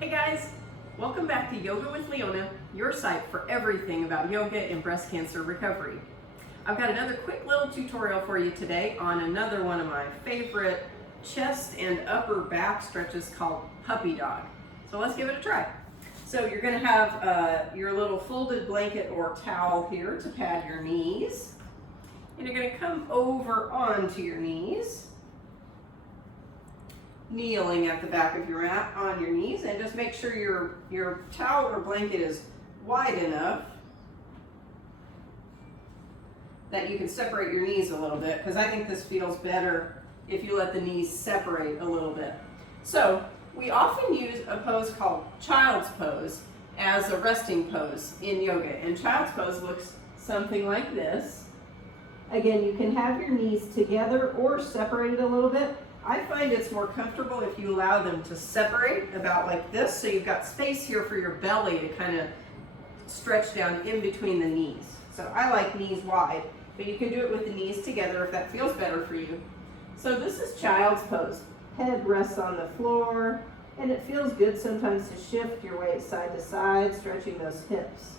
Hey guys, welcome back to Yoga with Leona, your site for everything about yoga and breast cancer recovery. I've got another quick little tutorial for you today on another one of my favorite chest and upper back stretches called puppy dog. So let's give it a try. So you're going to have your little folded blanket or towel here to pad your knees. And you're going to come over onto your knees, kneeling at the back of your mat on your knees, and just make sure your towel or blanket is wide enough that you can separate your knees a little bit, because I think this feels better if you let the knees separate a little bit. So we often use a pose called child's pose as a resting pose in yoga, and child's pose looks something like this. Again, you can have your knees together or separated a little bit. I find it's more comfortable if you allow them to separate about like this, so you've got space here for your belly to kind of stretch down in between the knees. So I like knees wide, but you can do it with the knees together if that feels better for you. So this is child's pose. Head rests on the floor, and it feels good sometimes to shift your weight side to side, stretching those hips.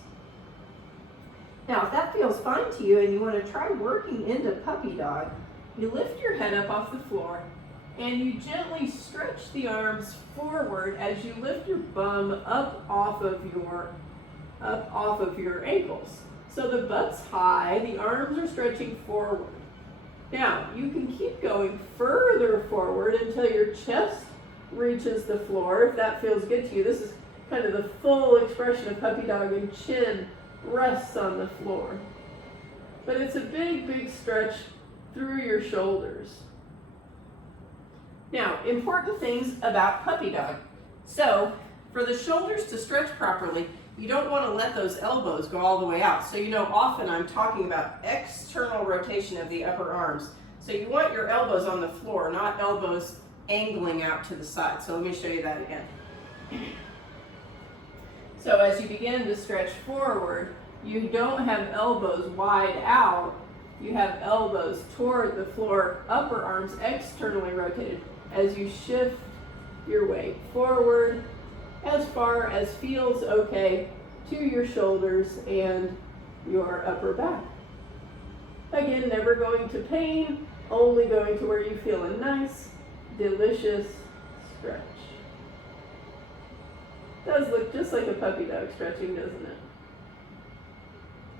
Now, if that feels fine to you and you want to try working into puppy dog, you lift your head up off the floor and you gently stretch the arms forward as you lift your bum up off of your ankles. So the butt's high, the arms are stretching forward. Now, you can keep going further forward until your chest reaches the floor, if that feels good to you. This is kind of the full expression of puppy dog, and chin rests on the floor. But it's a big, big stretch through your shoulders. Now, important things about puppy dog. So, for the shoulders to stretch properly, you don't want to let those elbows go all the way out. So often I'm talking about external rotation of the upper arms. So you want your elbows on the floor, not elbows angling out to the side. So let me show you that again. So as you begin to stretch forward, you don't have elbows wide out. You have elbows toward the floor, upper arms externally rotated as you shift your weight forward as far as feels okay to your shoulders and your upper back. Again, never going to pain, only going to where you feel a nice, delicious stretch. Does look just like a puppy dog stretching, doesn't it?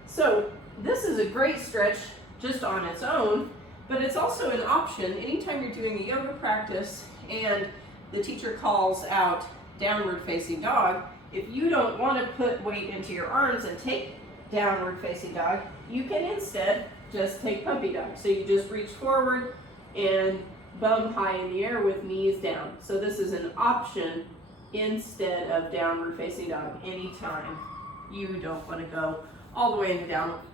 So this is a great stretch just on its own, but it's also an option anytime you're doing a yoga practice and the teacher calls out downward facing dog. If you don't want to put weight into your arms and take downward facing dog, you can instead just take puppy dog. So you just reach forward and bum high in the air with knees down. So this is an option instead of downward facing dog anytime you don't want to go all the way into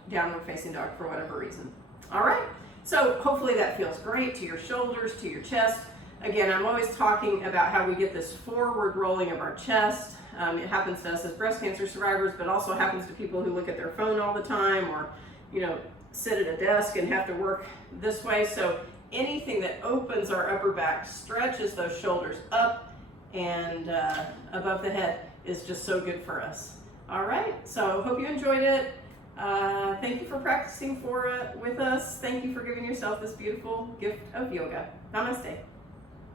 downward facing dog for whatever reason. All right, so hopefully that feels great to your shoulders, to your chest. Again, I'm always talking about how we get this forward rolling of our chest. It happens to us as breast cancer survivors, but also happens to people who look at their phone all the time, or sit at a desk and have to work this way. So anything that opens our upper back, stretches those shoulders up and above the head is just so good for us. All right, so hope you enjoyed it. Thank you for practicing with us. Thank you for giving yourself this beautiful gift of yoga. Namaste.